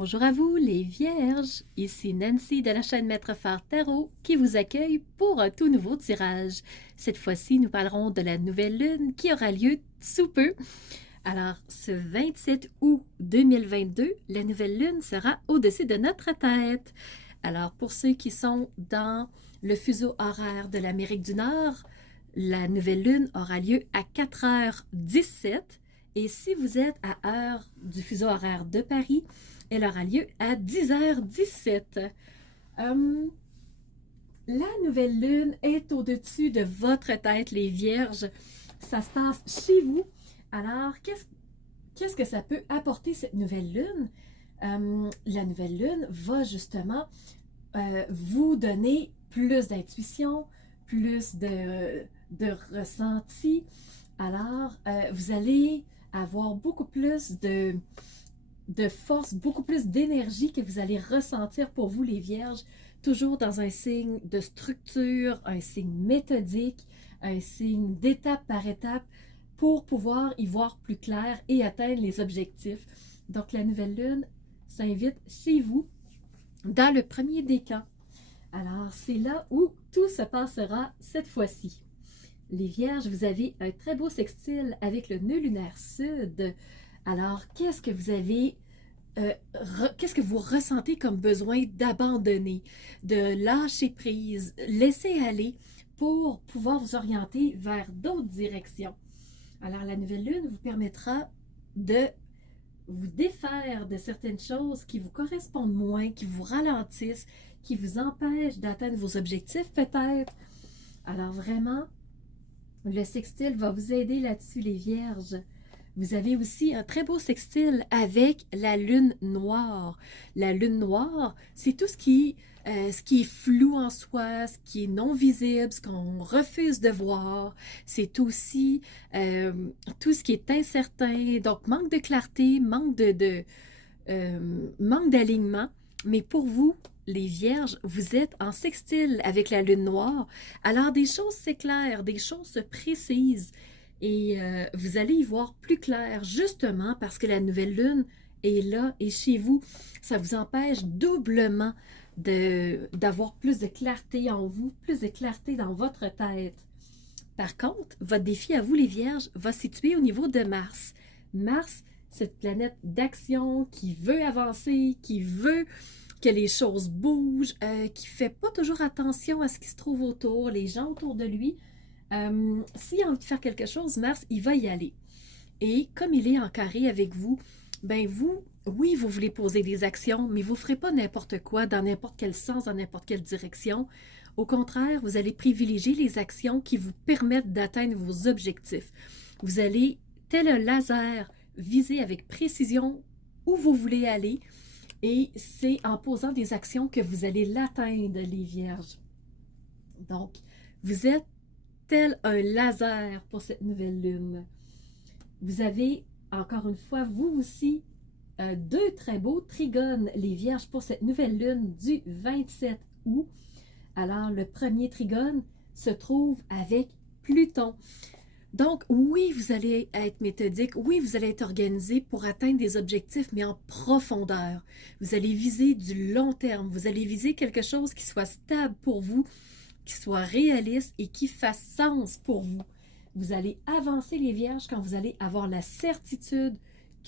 Bonjour à vous les Vierges, ici Nancy de la chaîne Maître Phare Tarot qui vous accueille pour un tout nouveau tirage. Cette fois-ci, nous parlerons de la nouvelle lune qui aura lieu sous peu. Alors, ce 27 août 2022, la nouvelle lune sera au-dessus de notre tête. Alors, pour ceux qui sont dans le fuseau horaire de l'Amérique du Nord, la nouvelle lune aura lieu à 4h17. Et si vous êtes à heure du fuseau horaire de Paris, elle aura lieu à 10h17. La nouvelle lune est au-dessus de votre tête, les Vierges. Ça se passe chez vous. Alors, qu'est-ce que ça peut apporter cette nouvelle lune? La nouvelle lune va justement vous donner plus d'intuition, plus de ressenti. Alors, vous allez avoir beaucoup plus de force, beaucoup plus d'énergie que vous allez ressentir pour vous, les Vierges, toujours dans un signe de structure, un signe méthodique, un signe d'étape par étape pour pouvoir y voir plus clair et atteindre les objectifs. Donc, la nouvelle lune s'invite chez vous dans le premier décan. Alors, c'est là où tout se passera cette fois-ci. Les Vierges, vous avez un très beau sextile avec le nœud lunaire sud. Alors, qu'est-ce que vous avez, qu'est-ce que vous ressentez comme besoin d'abandonner, de lâcher prise, laisser aller pour pouvoir vous orienter vers d'autres directions? Alors, la nouvelle lune vous permettra de vous défaire de certaines choses qui vous correspondent moins, qui vous ralentissent, qui vous empêchent d'atteindre vos objectifs peut-être. Alors vraiment, le sextile va vous aider là-dessus, les Vierges. Vous avez aussi un très beau sextile avec la lune noire. La lune noire, c'est tout ce qui est flou en soi, ce qui est non visible, ce qu'on refuse de voir. C'est aussi tout ce qui est incertain, donc manque de clarté, manque manque d'alignement. Mais pour vous, les Vierges, vous êtes en sextile avec la lune noire. Alors des choses s'éclairent, des choses se précisent et vous allez y voir plus clair justement parce que la nouvelle lune est là et chez vous. Ça vous empêche doublement d'avoir plus de clarté en vous, plus de clarté dans votre tête. Par contre, votre défi à vous, les Vierges, va se situer au niveau de Mars. Mars, cette planète d'action qui veut avancer, qui veut que les choses bougent, qui ne fait pas toujours attention à ce qui se trouve autour, les gens autour de lui. S'il a envie de faire quelque chose, Mars, il va y aller. Et comme il est en carré avec vous, ben vous, oui, vous voulez poser des actions, mais vous ne ferez pas n'importe quoi, dans n'importe quel sens, dans n'importe quelle direction. Au contraire, vous allez privilégier les actions qui vous permettent d'atteindre vos objectifs. Vous allez, tel un laser, viser avec précision où vous voulez aller. Et c'est en posant des actions que vous allez l'atteindre, les Vierges. Donc, vous êtes tel un laser pour cette nouvelle lune. Vous avez, encore une fois, vous aussi, deux très beaux trigones, les Vierges, pour cette nouvelle lune du 27 août. Alors, le premier trigone se trouve avec Pluton. Donc, oui, vous allez être méthodique, oui, vous allez être organisé pour atteindre des objectifs, mais en profondeur. Vous allez viser du long terme, vous allez viser quelque chose qui soit stable pour vous, qui soit réaliste et qui fasse sens pour vous. Vous allez avancer, les Vierges, quand vous allez avoir la certitude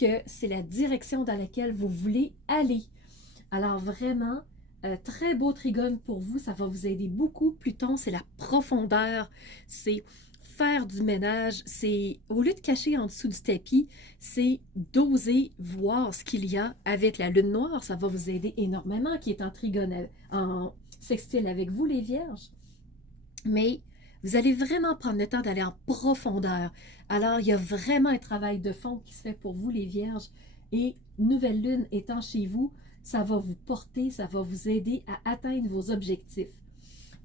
que c'est la direction dans laquelle vous voulez aller. Alors vraiment, très beau trigone pour vous, ça va vous aider beaucoup. Pluton, c'est la profondeur, c'est faire du ménage, c'est, au lieu de cacher en dessous du tapis, c'est d'oser voir ce qu'il y a avec la lune noire. Ça va vous aider énormément, qui est en trigone, en sextile avec vous, les Vierges. Mais vous allez vraiment prendre le temps d'aller en profondeur. Alors, il y a vraiment un travail de fond qui se fait pour vous, les Vierges. Et nouvelle lune étant chez vous, ça va vous porter, ça va vous aider à atteindre vos objectifs.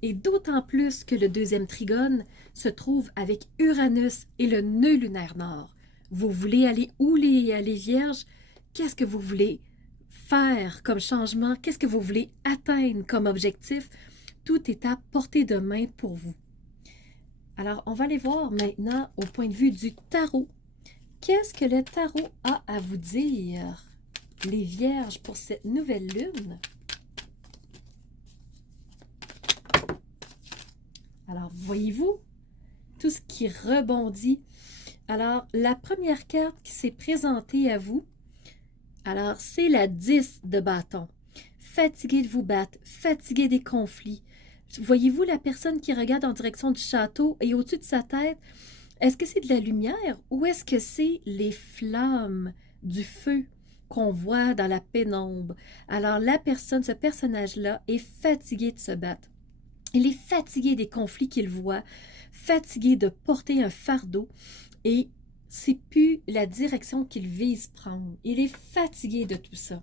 Et d'autant plus que le deuxième trigone se trouve avec Uranus et le nœud lunaire nord. Vous voulez aller où, les Vierges? Qu'est-ce que vous voulez faire comme changement? Qu'est-ce que vous voulez atteindre comme objectif? Tout est à portée de main pour vous. Alors, on va aller voir maintenant au point de vue du tarot. Qu'est-ce que le tarot a à vous dire? les Vierges pour cette nouvelle lune. Alors, voyez-vous tout ce qui rebondit. Alors, la première carte qui s'est présentée à vous, alors, c'est la 10 de bâton. Fatigué de vous battre, fatigué des conflits. Voyez-vous la personne qui regarde en direction du château et au-dessus de sa tête, est-ce que c'est de la lumière ou est-ce que c'est les flammes du feu qu'on voit dans la pénombre? Alors, la personne, ce personnage-là, est fatigué de se battre. Il est fatigué des conflits qu'il voit, fatigué de porter un fardeau et c'est plus la direction qu'il vise prendre. Il est fatigué de tout ça.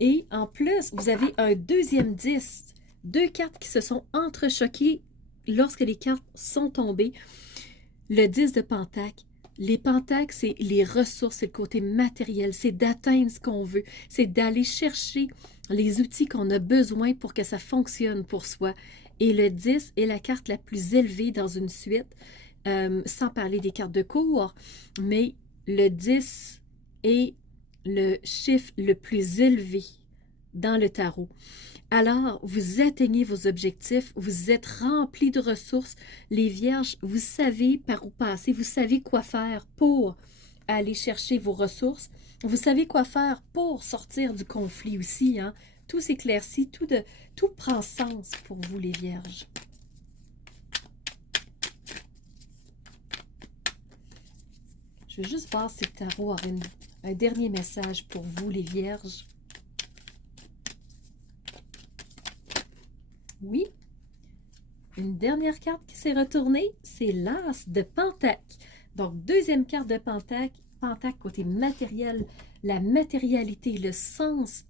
Et en plus, vous avez un deuxième 10, deux cartes qui se sont entrechoquées lorsque les cartes sont tombées. Le 10 de Pentacle. Les pentacles, c'est les ressources, c'est le côté matériel, c'est d'atteindre ce qu'on veut, c'est d'aller chercher les outils qu'on a besoin pour que ça fonctionne pour soi. Et le 10 est la carte la plus élevée dans une suite, sans parler des cartes de cours, mais le 10 est le chiffre le plus élevé dans le tarot. Alors, vous atteignez vos objectifs, vous êtes remplis de ressources. Les Vierges, vous savez par où passer, vous savez quoi faire pour aller chercher vos ressources. Vous savez quoi faire pour sortir du conflit aussi. Hein? Tout s'éclaircit, tout prend sens pour vous, les Vierges. Je vais juste voir si le tarot aura un dernier message pour vous, les Vierges. Oui, une dernière carte qui s'est retournée, c'est l'As de Pentacle. Donc, deuxième carte de Pentacle, Pentacle côté matériel, la matérialité, le sens.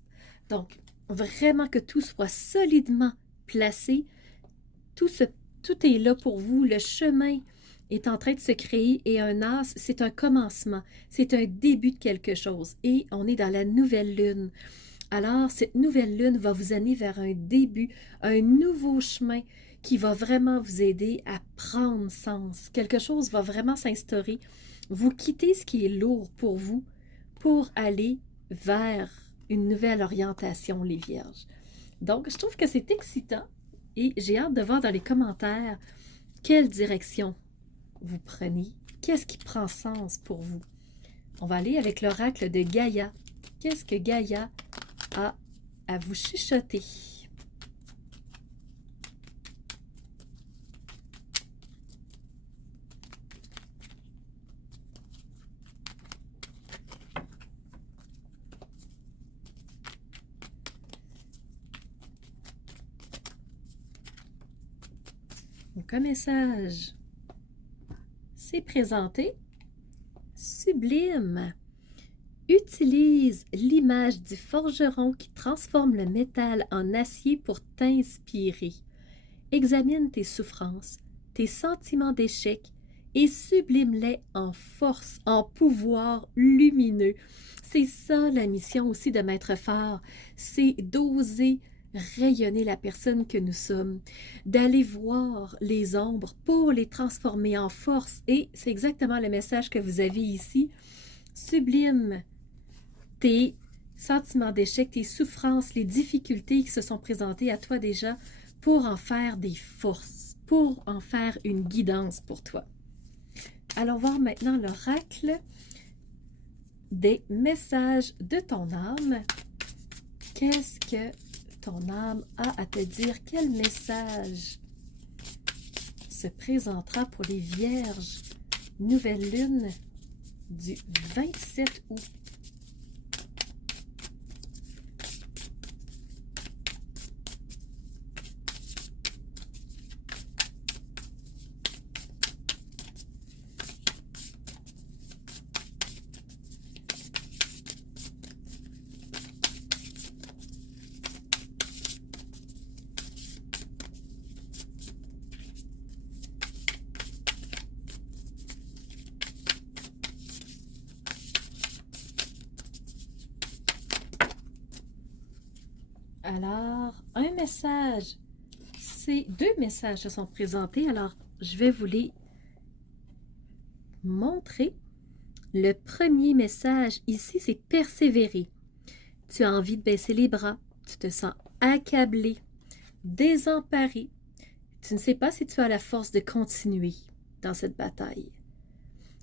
Donc, vraiment que tout soit solidement placé. Tout est là pour vous. Le chemin est en train de se créer et un As, c'est un commencement. C'est un début de quelque chose. Et on est dans la nouvelle lune. Alors, cette nouvelle lune va vous amener vers un début, un nouveau chemin qui va vraiment vous aider à prendre sens. Quelque chose va vraiment s'instaurer. Vous quittez ce qui est lourd pour vous pour aller vers une nouvelle orientation, les Vierges. Donc, je trouve que c'est excitant et j'ai hâte de voir dans les commentaires quelle direction vous prenez. Qu'est-ce qui prend sens pour vous? On va aller avec l'oracle de Gaïa. Qu'est-ce que Gaïa a à vous chuchoter? Donc, un message s'est présenté. Sublime. Utilise l'image du forgeron qui transforme le métal en acier pour t'inspirer. Examine tes souffrances, tes sentiments d'échec et sublime-les en force, en pouvoir lumineux. C'est ça la mission aussi de Maître Phare, c'est d'oser rayonner la personne que nous sommes, d'aller voir les ombres pour les transformer en force. Et c'est exactement le message que vous avez ici. Sublime tes sentiments d'échec, tes souffrances, les difficultés qui se sont présentées à toi déjà pour en faire des forces, pour en faire une guidance pour toi. Allons voir maintenant l'oracle des messages de ton âme. Qu'est-ce que ton âme a à te dire? Quel message se présentera pour les Vierges? Nouvelle lune du 27 août. Alors, un message, ces deux messages se sont présentés, alors je vais vous les montrer. Le premier message ici, c'est persévérer. Tu as envie de baisser les bras, tu te sens accablé, désemparé. Tu ne sais pas si tu as la force de continuer dans cette bataille.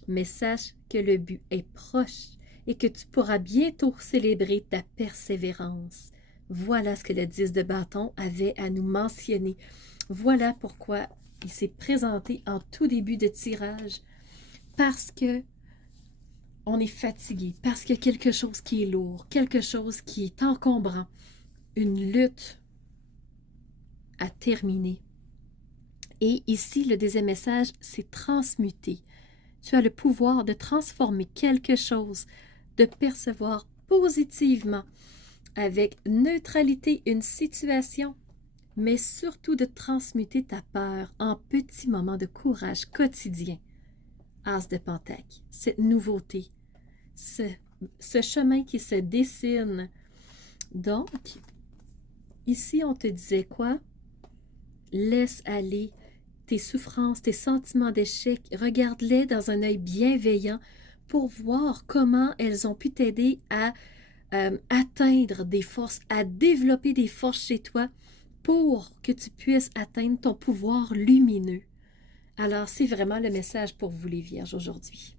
Mais sache que le but est proche et que tu pourras bientôt célébrer ta persévérance. Voilà ce que le 10 de bâton avait à nous mentionner. Voilà pourquoi il s'est présenté en tout début de tirage. Parce que on est fatigué, parce qu'il y a quelque chose qui est lourd, quelque chose qui est encombrant, une lutte à terminer. Et ici, le deuxième message, c'est transmuter. Tu as le pouvoir de transformer quelque chose, de percevoir positivement, avec neutralité, une situation, mais surtout de transmuter ta peur en petits moments de courage quotidien. As de Pentacle, cette nouveauté, ce chemin qui se dessine. Donc, ici, on te disait quoi? Laisse aller tes souffrances, tes sentiments d'échec, regarde-les dans un œil bienveillant pour voir comment elles ont pu t'aider à atteindre des forces, à développer des forces chez toi pour que tu puisses atteindre ton pouvoir lumineux. Alors, c'est vraiment le message pour vous les Vierges aujourd'hui.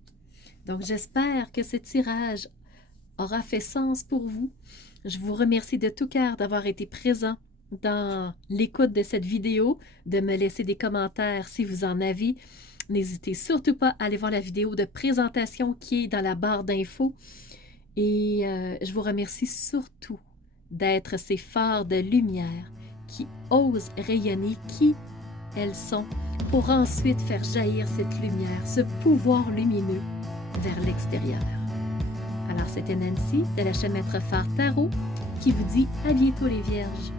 Donc, j'espère que ce tirage aura fait sens pour vous. Je vous remercie de tout cœur d'avoir été présent dans l'écoute de cette vidéo, de me laisser des commentaires si vous en avez. N'hésitez surtout pas à aller voir la vidéo de présentation qui est dans la barre d'infos. Et je vous remercie surtout d'être ces phares de lumière qui osent rayonner qui elles sont pour ensuite faire jaillir cette lumière, ce pouvoir lumineux vers l'extérieur. Alors, c'était Nancy de la chaîne Maître Phare Tarot qui vous dit à bientôt les Vierges.